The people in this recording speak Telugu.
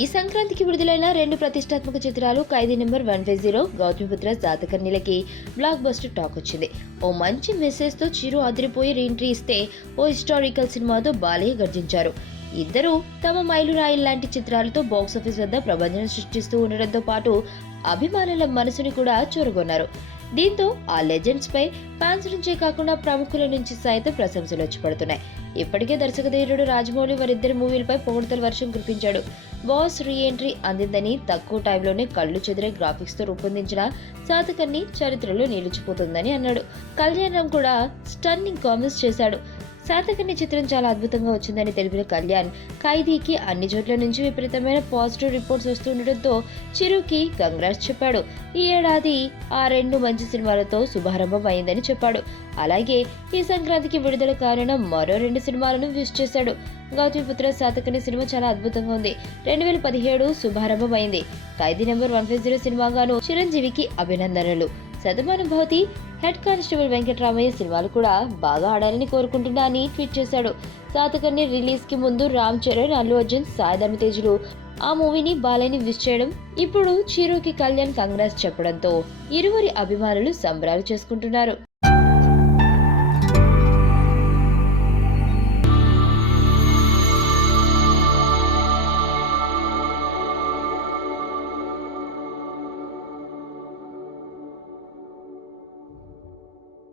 ఈ సంక్రాంతికి విడుదలైన రెండు ప్రతిష్టాత్మక చిత్రాలు ఖైదీ నెంబర్ 150 గౌతమిపుత్ర జాతకర్ణిలకి బ్లాక్ బస్టర్ టాక్ వచ్చింది. ఓ మంచి మెసేజ్ తో చిరు అదిరిపోయి రీఎంట్రీ ఇస్తే ఓ హిస్టారికల్ సినిమాతో బాలయ్య గర్జించారు. ఇద్దరు తమ మైలురాయిల్ లాంటి చిత్రాలతో బాక్సాఫీస్ వద్ద ప్రభంజనం సృష్టిస్తూ ఉండడంతో పాటు అభిమానుల మనసుని కూడా చూరగొన్నారు. దీంతో ఆ లెజెండ్స్ పై ఫ్యాన్స్ నుంచే కాకుండా ప్రముఖుల నుంచి సైతం ప్రశంసలు వచ్చి పడుతున్నాయి. ఇప్పటికే దర్శకధీరుడు రాజమౌళి వారిద్దరి మూవీలపై పొగడ్తల వర్షం కురిపించాడు. బాస్ రీఎంట్రీ అందిందని, తక్కువ టైంలోనే కళ్ళు చెదిరే గ్రాఫిక్స్ తో రూపొందించిన జాతకర్ణి చరిత్రలో నిలిచిపోతుందని అన్నాడు. కళ్యాణ్ రామ్ కూడా స్టన్నింగ్ కామెంట్స్ చేశాడు. శాతకర్ణి చిత్రం చాలా అద్భుతంగా వచ్చిందని తెలిపిన కళ్యాణ్, ఖైదీకి అన్ని చోట్ల నుంచి విపరీతమైన పాజిటివ్ రిపోర్ట్స్ వస్తుండటంతో చిరుకి కంగ్రాట్స్ చెప్పాడు. ఈ ఏడాది ఆ రెండు మంచి సినిమాలతో శుభారంభం అయిందని చెప్పాడు. అలాగే ఈ సంక్రాంతికి విడుదల కారణం మరో రెండు సినిమాలను విష్ చేశాడు. గౌతమిపుత్ర శాతకర్ణి సినిమా చాలా అద్భుతంగా ఉంది. 2017 శుభారంభం అయింది. ఖైదీ నెంబర్ 150 సినిమాగాను చిరంజీవికి అభినందనలు. శతమానం భవతి, హెడ్ కానిస్టేబుల్ వెంకటరామయ్య సినిమాలు కూడా బాగా ఆడాలని కోరుకుంటున్నా అని ట్వీట్ చేశాడు. శాతకర్ణి రిలీజ్ కి ముందు రామ్ చరణ్, అల్లు అర్జున్, సాయి ధరమ్ తేజులు ఆ మూవీని బాలయ్యని విష్ చేయడం, ఇప్పుడు చిరుకి కళ్యాణ్ కంగ్రాట్స్ చెప్పడంతో ఇరువురి అభిమానులు సంబరాలు చేసుకుంటున్నారు.